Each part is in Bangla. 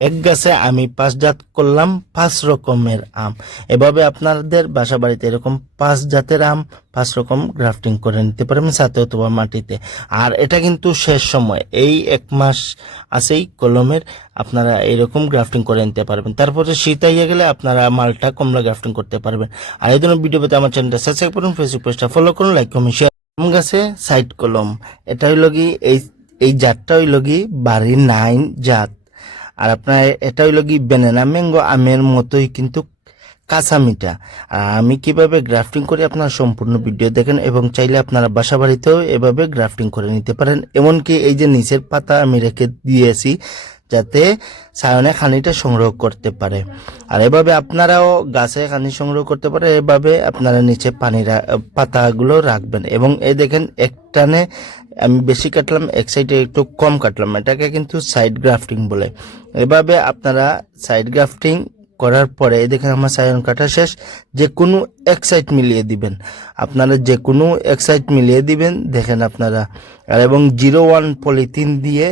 এক গাছে আমি 5 জাত করলাম 5 রকমের আম। এভাবে আপনাদের বাসা বাড়িতে এরকম 5 জাতের আম 5 রকম গ্রাফটিং করে নিতে পারবেন ছাদে অথবা মাটিতে। আর এটা কিন্তু শেষ সময়, এই 1 মাস আছেই কলমের, আপনারা এরকম গ্রাফটিং করে নিতে পারবেন। তারপরে শীত আইয়া গেলে আপনারা মালটা কমলা গ্রাফটিং করতে পারবেন। আর এই ধরনের ভিডিও পেতে আমার চ্যানেলটা সাবস্ক্রাইব করুন, ফেসবুক পেজটা ফলো করুন, লাইক কমেন্ট শেয়ার। আম গাছে সাইড কলম, এটা হইল কি এই জাতটা হইল কি বাড়ি 9 জাত। আর আপনার এটা হইল কি ব্যানানা ম্যাঙ্গো আমের মতোই কিন্তু কাঁচা মিঠা। আর আমি কিভাবে গ্রাফটিং করি আপনারা সম্পূর্ণ ভিডিও দেখেন, এবং চাইলে আপনারা বাসা বাড়িতেও এভাবে গ্রাফটিং করে নিতে পারেন। এমনকি এই যে নিচের পাতা আমি রেখে দিয়েছি যাতে সায়নে খানিটা সংগ্রহ করতে পারে। আর এভাবে আপনারাও গাছে খানি সংগ্রহ করতে পারে। এভাবে আপনারা নিচে পাতাগুলো রাখবেন। এবং এই দেখেন একটানে আমি বেশি কাটলাম, এক সাইডে একটু কম কাটলাম, এটাকে কিন্তু সাইড গ্রাফটিং বলে। এভাবে আপনারা সাইড গ্রাফটিং করার পরে দেখেন আমার সায়ন কাটা শেষ। যে কোনো এক সাইড মিলিয়ে দিবেন, আপনারা যে কোনো এক সাইড মিলিয়ে দিবেন দেখেন আপনারা। আর এবং 01 পলিথিন দিয়ে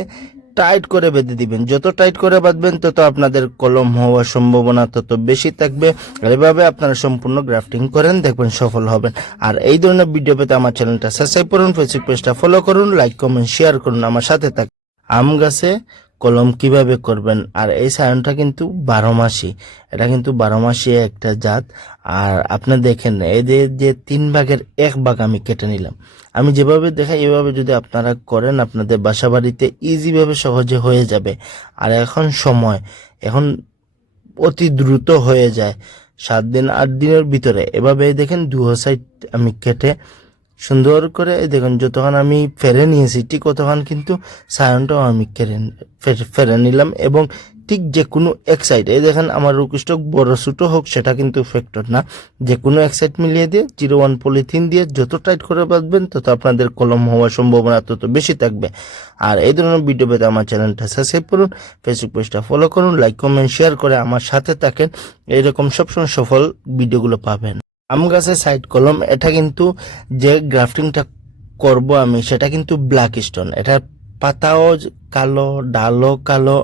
টাইট করে বেঁধে দিবেন। যত টাইট করে বাঁধবেন তত আপনাদের কলম হওয়ার সম্ভাবনা তত বেশি থাকবে। আর এভাবে আপনারা সম্পূর্ণ গ্রাফটিং করেন, দেখবেন সফল হবেন। আর এই ধরনের ভিডিও পেতে আমার চ্যানেলটা সাবস্ক্রাইব করুন, ফেসবুক পেজটা ফলো করুন, লাইক কমেন্ট শেয়ার করুন, আমার সাথে থাকুন। আম গাছে কলম কিভাবে করবেন, আর এই সায়নটা কিন্তু 12 মাসি, এটা কিন্তু 12 মাসি একটা জাত। আর আপনি দেখেন এই যে 3 ভাগের 1 ভাগ আমি কেটে নিলাম। আমি যেভাবে দেখাই এভাবে যদি আপনারা করেন আপনাদের বাসা বাড়িতে ইজিভাবে সহজে হয়ে যাবে। আর এখন অতি দ্রুত হয়ে যায়, 7 দিন 8 দিনের ভিতরে। এভাবে দেখেন 2 সাইড আমি কেটে সুন্দর করে দেখুন যতক্ষণ আমি ফেরে নিয়েছি ঠিক ততক্ষণ কিন্তু সায়নটাও আমি ফেরে নিলাম। এবং ঠিক যে কোনো এক সাইড, এই দেখেন আমার রুকস্টক বড় ছোটো হোক সেটা কিন্তু ফ্যাক্টর না, যে কোনো এক সাইড মিলিয়ে দিয়ে 01 পলিথিন দিয়ে যত টাইট করে বাঁধবেন তত আপনাদের কলম হওয়ার সম্ভাবনা তত বেশি থাকবে। আর এই ধরনের ভিডিও পেতে আমার চ্যানেলটা সাবস্ক্রাইব করুন, ফেসবুক পেজটা ফলো করুন, লাইক কমেন্ট শেয়ার করে আমার সাথে থাকেন। এরকম সবসময় সফল ভিডিওগুলো পাবেন। আম গাছের সাইড কলম, এটা কিন্তু যে গ্রাফটিংটা করব আমি সেটা কিন্তু ব্ল্যাক স্টোন। এটার পাতাও কালো, ডালও কালো,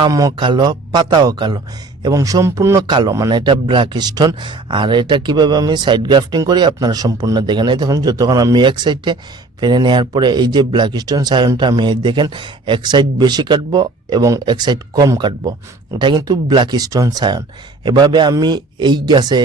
আমও কালো, পাতাও কালো এবং সম্পূর্ণ কালো, মানে এটা ব্ল্যাক স্টোন। আর এটা কিভাবে আমি সাইড গ্রাফটিং করি আপনারা সম্পূর্ণ দেখেন। এই দেখুন যতক্ষণ আমি এক সাইডে ফেলে নেওয়ার পরে এই যে ব্ল্যাক স্টোন সায়নটা আমি দেখেন এক সাইড বেশি কাটবো এবং এক সাইড কম কাটবো, এটা কিন্তু ব্ল্যাক স্টোন সায়ন। এভাবে আমি এই গাছে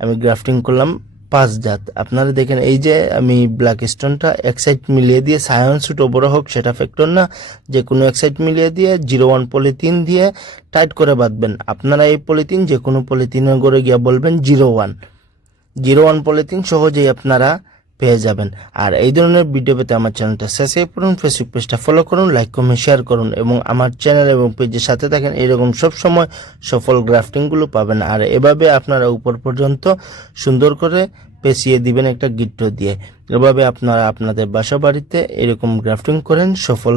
আমি গ্রাফটিং করলাম 5 জাত। আপনারা দেখেন এই যে আমি ব্ল্যাক স্টোনটা এক সাইড মিলিয়ে দিয়ে, সায়ন ছোট বড় হোক সেটা ফ্যাক্টর না, যে কোনো এক সাইড মিলিয়ে দিয়ে 01 পলিথিন দিয়ে টাইট করে বাঁধবেন। আপনারা এই পলিথিন যে কোনো পলিথিনের করে গিয়ে বলবেন 01 পলিথিন সহজেই আপনারা পেয়ে যাবেন। আর এই ধরনের ভিডিও পেতে আমার চ্যানেলটা সাবস্ক্রাইব করুন, ফেসবুক পেজটা ফলো করুন, লাইক কমেন্ট শেয়ার করুন এবং আমার চ্যানেল এবং পেজের সাথে থাকেন। এরকম সব সময় সফল গ্রাফটিংগুলো পাবেন। আর এভাবে আপনারা উপর পর্যন্ত সুন্দর করে পেঁচিয়ে দিবেন একটা গিট্টো দিয়ে। এভাবে আপনারা আপনাদের বাসা বাড়িতে এরকম গ্রাফটিং করেন, সফল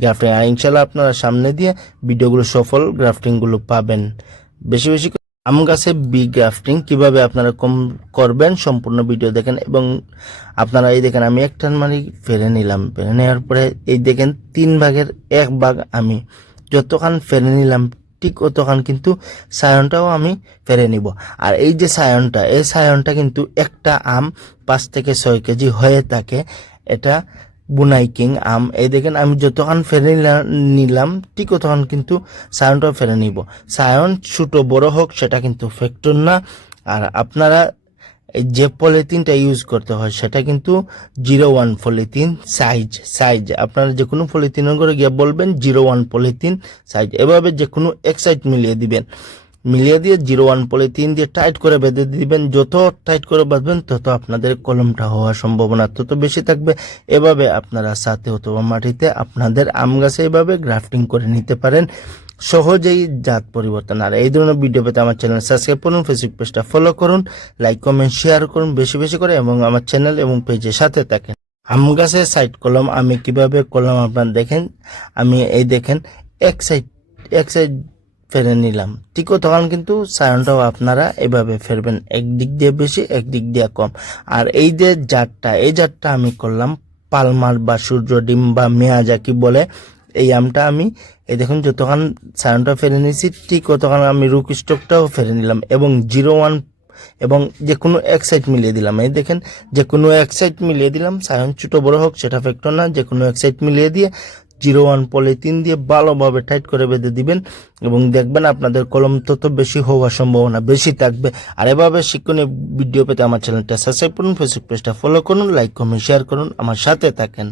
গ্রাফটিং। আর ইনশাল্লাহ আপনারা সামনে দিয়ে ভিডিওগুলো সফল গ্রাফটিংগুলো পাবেন। বেশি বেশি আম গাছে বি গ্রাফটিং কিভাবে আপনারা কম করবেন সম্পূর্ণ ভিডিও দেখেন। এবং আপনারা এই দেখেন আমি এক টান মারি ফেরে নিলাম, ফেরে নেওয়ার পরে এই দেখেন 3 ভাগের 1 ভাগ আমি যতক্ষণ ফেরে নিলাম ঠিক ততক্ষণ কিন্তু সায়নটাও আমি ফেরে নিব। আর এই যে সায়নটা, এই সায়নটা কিন্তু একটা আম 5 থেকে 6 কেজি হয়ে থাকে। এটা বুনাই কিং আম। এই দেখেন আমি যতক্ষণ ফেরে নিলাম ঠিক ততক্ষণ কিন্তু সায়নটাও ফেরে নিব। সায়ন ছোট বড় হোক সেটা কিন্তু ফ্যাক্টর না। আর আপনারা যে পলিথিনটা ইউজ করতে হয় সেটা কিন্তু 01 পলিথিন সাইজ আপনারা যে কোনো পলিথিনের করে গিয়ে বলবেন 01 পলিথিন সাইজ। এভাবে যে কোনো এক সাইড মিলিয়ে দিবেন, মিলিয়ে দিয়ে 01 পলিথিন দিয়ে টাইট করে বেঁধে দিবেন। যত টাইট করে বাঁধবেন তত আপনাদের কলমটা হওয়ার সম্ভাবনা তত বেশি থাকবে। এভাবে আপনারা ছাদে অথবা মাটিতে আপনাদের আম গাছে এভাবে গ্রাফটিং করে নিতে পারেন সহজেই জাত পরিবর্তন। আর এই ধরনের ভিডিও পেতে আমার চ্যানেল সাবস্ক্রাইব করুন, ফেসবুক পেজটা ফলো করুন, লাইক কমেন্ট শেয়ার করুন বেশি বেশি করে এবং আমার চ্যানেল এবং পেজের সাথে থাকেন। আম গাছের সাইড কলম আমি কিভাবে করলাম আপনারা দেখেন। আমি এই দেখেন এক সাইড ফেরে নিলাম ঠিক তখন কিন্তু সায়নটাও আপনারা এভাবে ফেরবেন, একদিক দিয়ে বেশি একদিক দিয়ে কম। আর এই যে জাতটা, এই জাতটা আমি করলাম পালমার বা সূর্য ডিম বা মেয়াজাকি বলে। এই আমটা আমি এই দেখুন যতক্ষণ সায়নটা ফেলে নিয়েছি ঠিক ততক্ষণ আমি রুক স্টকটাও ফেলে নিলাম এবং 01 এবং যে কোনো এক সাইড মিলিয়ে দিলাম। এই দেখেন যে কোনো এক সাইড মিলিয়ে দিলাম, সায়ন ছোটো বড়ো হোক সেটা ফ্যাক্টর না, যে কোনো এক সাইড মিলিয়ে দিয়ে 01 পলিথিন দিয়ে ভালোভাবে টাইট করে বেঁধে দিবেন এবং দেখবেন আপনাদের কলম তত বেশি হওয়ার সম্ভাবনা বেশি থাকবে। আর এভাবে শিক্ষণীয় ভিডিও পেতে আমার চ্যানেলটা সাবস্ক্রাইব করুন, ফেসবুক পেজটা ফলো করুন, লাইক কমেন্ট শেয়ার করুন, আমার সাথে থাকেন।